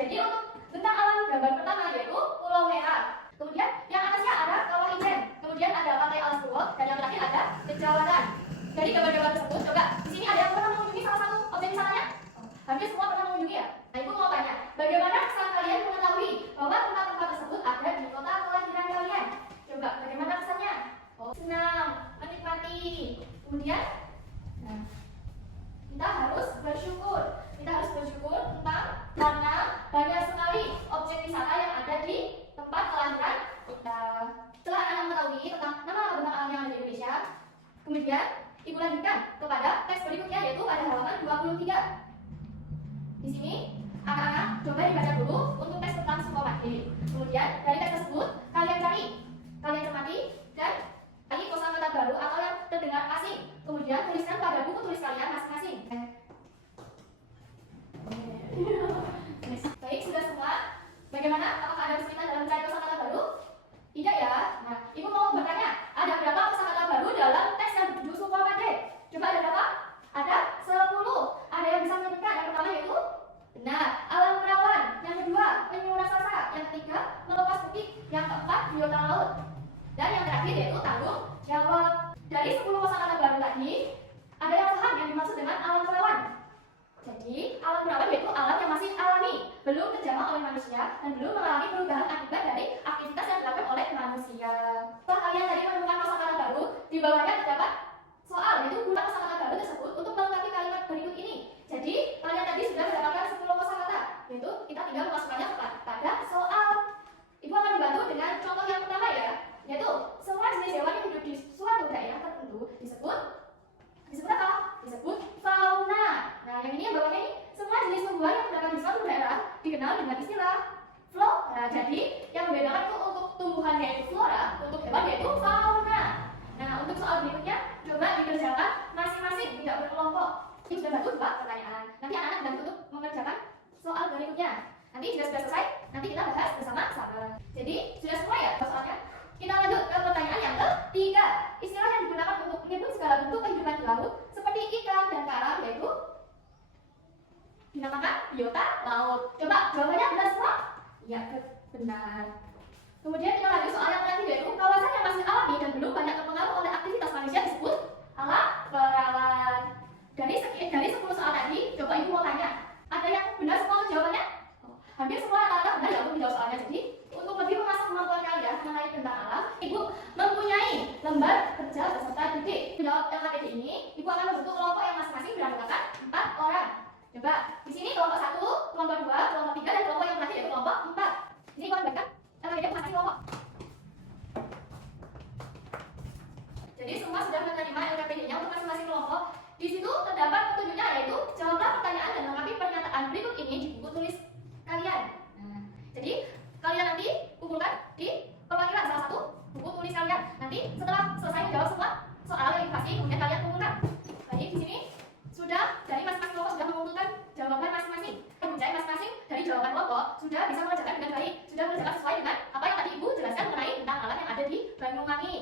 Jadi untuk bentang alam gambar pertama yaitu Pulau Merah. Kemudian yang atasnya ada Kawah Ijen. Kemudian ada Pantai Alas Purwo dan yang terakhir ada Pejawaran. Dari gambar-gambar tersebut, coba di sini ada yang pernah mengunjungi salah satu objek wisatanya? Hampir semua pernah mengunjungi ya. Nah, Ibu mau tanya, bagaimana kesan kalian mengetahui bahwa tempat-tempat tersebut ada di kota kelahiran kalian? Coba, bagaimana kesannya? Oh, senang, menikmati. Kemudian, nah, kita harus bersyukur. Kita harus bersyukur tentang karena banyak sekali objek wisata yang ada di tempat kelahiran kita. Setelah Anak mengetahui tentang nama bentang alam yang ada di Indonesia, kemudian Ibu lanjutkan kepada teks berikutnya yaitu pada halaman 23. Di sini anak-anak coba dibaca dulu untuk teks tentang suku Made. Kemudian dari teks tersebut kalian cari, kalian cermati dan cari kosakata baru atau yang terdengar asing. Kemudian tuliskan pada buku tulis kalian masing-masing. Baik, sudah semua. Bagaimana? Apakah ada kesulitan dalam mencari kosakata baru? Tidak ya. Nah, Ibu mau bertanya, ada berapa kosakata baru dalam teks yang berjudul suku Made? Coba ada berapa? Ada 10. Ada yang bisa menyebutkan? Yang pertama yaitu benar, alam perawan. Yang kedua, penyu raksasa. Yang ketiga, melepas bukit. Yang keempat, biota laut. Dan yang terakhir yaitu tanggung jawab. Dari 10 kosakata baru tadi, ada yang paham yang dimaksud dengan alam perawan? Jadi, alam perawan yaitu alam yang masih alami, belum terjamah oleh manusia dan belum mengalami perubahan akibat dari aktivitas yang dilakukan oleh manusia. Setelah kalian tadi menemukan kosakata baru, di bawahnya terdapat soal, yaitu guna kosakata baru tersebut untuk melengkapi kalimat berikut ini. Jadi, kalian tadi sudah mendapatkan 10 kosakata, yaitu kita tinggal memasukkannya pada soal. Ibu akan dibantu dengan contoh yang pertama ya, yaitu semua jenis hewan yang hidup di suatu daerah tertentu disebut apa? Disebut fauna. Nah, yang ini yang bawahnya ini semua jenis tumbuhan yang terdapat di suatu daerah dikenal dengan istilah flora. Jadi, yang membedakan itu untuk tumbuhan yaitu flora, untuk hewan yaitu fauna. Nah, untuk soal berikutnya coba dikerjakan masing-masing, tidak berkelompok. Ini sudah bantu 2 pertanyaan. Nanti anak-anak dibantu untuk mengerjakan soal berikutnya. Nanti sudah selesai, nanti kita bahas bersama-sama. Jadi, sudah semua ya soalnya? Kita lanjut ke pertanyaan yang ketiga. Istilah yang digunakan untuk menyebut segala bentuk kehidupan di laut seperti ikan dan karang yaitu dinamakan biota laut. Coba jawabannya benar semua? Ya, benar. Kemudian kita lanjut soal yang terakhir yaitu kawasan yang masih alami dan belum banyak terpengaruh oleh aktivitas manusia disebut alam perawan. Dari 10 soal tadi, coba Ibu mau tanya, ada yang benar semua jawabannya? Hampir semua rata-rata benar ya untuk menjawab soalnya. Jadi untuk lebih mengasah kemampuan kalian mengenai tentang alam, Ibu mempunyai lembar kerja beserta titik. Menjawab LKTD ini, Ibu akan membentuk kelompok yang masing-masing beranggotakan 4 orang. Coba di sini kelompok 1, kelompok 2, kelompok 3 dan kelompok yang terakhir yaitu kelompok 4. Ini Ibu akan bagikan LKTD masing-masing kelompok. Jadi semua sudah menerima LKTD-nya untuk masing-masing kelompok. Di situ terdapat petunjuknya yaitu jawablah pertanyaan dan lengkapi pernyataan berikut ini di buku tulis kalian. Nah, jadi kalian nanti kumpulkan di perwakilan salah satu buku tulis kalian. Nanti setelah selesai menjawab semua soal yang dikasih, kemudian kalian kumpulkan. Baik, di sini sudah dari masing-masing kelompok sudah mengumpulkan jawaban masing-masing. Kemudian masing-masing dari jawaban kelompok sudah bisa mengerjakan dengan baik, sudah mengerjakan sesuai dengan apa yang tadi Ibu jelaskan mengenai tentang alam yang ada di Banyuwangi.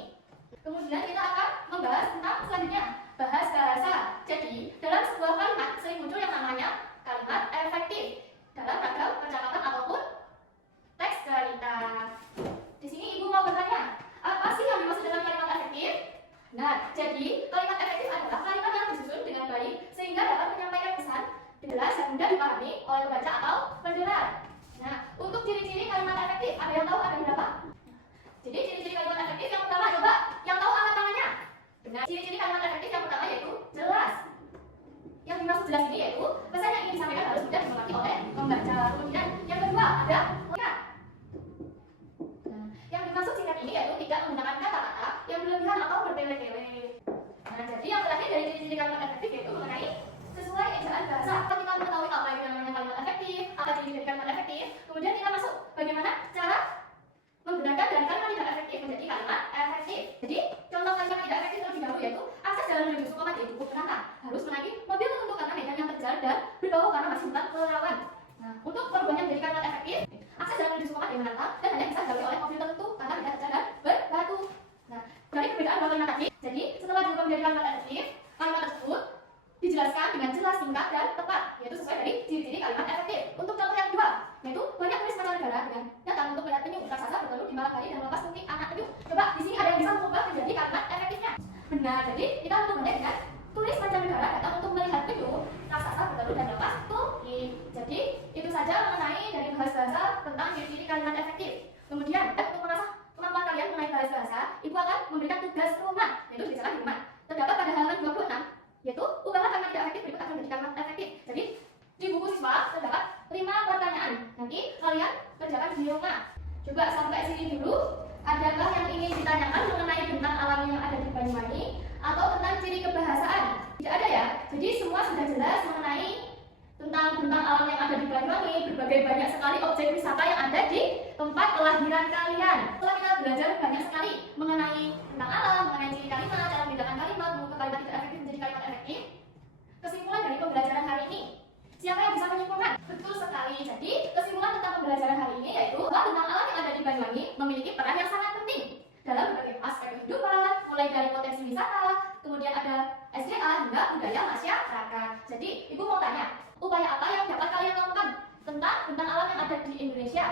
Kemudian kita akan membahas tentang selanjutnya, bahas bahasa. Jadi, dalam sebuah kalimat sering muncul yang namanya kalimat efektif dalam ragam percakapan ataupun teks cerita. Di sini Ibu mau bertanya, apa sih yang dimaksud dengan kalimat efektif? Nah, jadi kalimat efektif adalah kalimat yang disusun dengan baik sehingga dapat menyampaikan pesan jelas dan mudah dipahami oleh pembaca atau pendengar. Nah, untuk ciri-ciri kalimat efektif, ada yang tahu ada berapa? Jadi ciri-ciri kalimat efektif yang pertama, coba yang tahu angkat tangannya. Benar, ciri-ciri kalimat efektif yang pertama yaitu jelas. Yang dimaksud jelas ini yaitu pesan yang ingin disampaikan harus mudah dimengerti oleh pembaca. Kemudian yang kedua ada singkat. Nah, yang dimaksud singkat ini yaitu tidak menggunakan kata-kata yang berlebihan atau bertele-tele. Nah, jadi yang terakhir dari ciri-ciri kalimat efektif yaitu mengenai sesuai ejaan bahasa. Kalau kita mengetahui apa yang namanya kalimat efektif, apa ciri-ciri kalimat efektif, kemudian kita masuk bagaimana cara menggunakan dari kalimat tidak efektif menjadi kalimat efektif. Jadi contoh kalimat tidak efektif terlebih dahulu yaitu akses jalan menuju Sukamade cukup menantang, harus menaiki mobil tertentu karena medan yang terjal dan berbau karena masih hutan rawan. Nah, untuk perubahannya menjadi kalimat efektif, akses jalan menuju Sukamade menantang dan hanya bisa dilalui oleh mobil tertentu karena medan terjal dan berbatu. Nah, dari perbedaan dua kalimat tadi, jadi setelah diubah menjadi kalimat efektif, kalimat tersebut dijelaskan dengan jelas, singkat, dan tepat, yaitu sesuai dari ciri-ciri kalimat efektif. Untuk contoh yang kedua, yaitu malam hari dan melepas mungkin anak penyu. Coba di sini ada yang bisa mengubah menjadi kalimat efektifnya. Benar, jadi kita untuk dengan turis mancanegara datang untuk melihat penyu raksasa bertelur dan lepas mungkin. Jadi itu saja mengenai dari bahasa-bahasa tentang ciri-ciri kalimat efektif. Kemudian untuk mengasah kemampuan kalian mengenai bahasa-bahasa, ibu akan memberikan tugas rumah, yaitu dibiasakan di rumah. Terdapat pada halaman 26, yaitu ubahlah kalimat tidak efektif berikut akan menjadi kalimat efektif. Jadi di buku siswa terdapat 5 pertanyaan. Nanti kalian kerjakan di rumah. Coba sampai sini dulu. Adakah yang ingin ditanyakan mengenai bentang alam yang ada di Banyuwangi atau tentang ciri kebahasaan? Tidak ada ya. Jadi semua sudah jelas mengenai tentang bentang alam yang ada di Banyuwangi, berbagai banyak sekali objek wisata yang ada di tempat kelahiran kalian. Setelah kita belajar banyak sekali mengenai bentang alam, mengenai ciri kalimat, cara membedakan kalimat, mengubah kalimat tidak efektif menjadi kalimat efektif. Kesimpulan dari pembelajaran hari ini, siapa yang bisa menyimpulkan? Betul sekali. Jadi kesimpulan tentang pembelajaran hari ini yaitu bahwa bentang alam yang ada di Banyuwangi memiliki peran yang sangat penting dalam berbagai aspek kehidupan, mulai dari potensi wisata, kemudian ada SDA hingga budaya masyarakat. Jadi ibu mau tanya, upaya apa yang dapat kalian lakukan tentang bentang alam yang ada di Indonesia?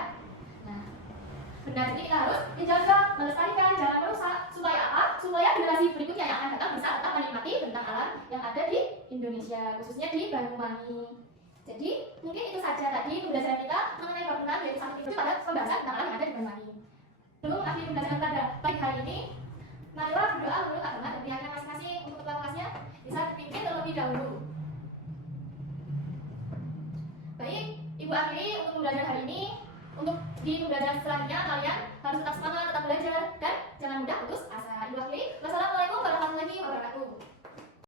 Nah, benar, jadi kita harus menjaga, melestarikan, jangan merusak. Supaya apa? Supaya generasi berikutnya yang akan datang bisa tetap menikmati bentang alam yang ada di Indonesia, khususnya di Banyuwangi. Jadi mungkin itu saja tadi pembelajaran kita mengenai bab 6 yaitu sampai itu pada pembahasan tentang alam yang ada di Banyuwangi. Sebelum mengakhiri pembelajaran pada pagi hari ini, marilah berdoa menurut agama dan pilihannya masing-masing untuk ketua kelasnya bisa dipimpin terlebih dahulu. Baik, ibu akhiri untuk pembelajaran hari ini. Untuk di pembelajaran selanjutnya kalian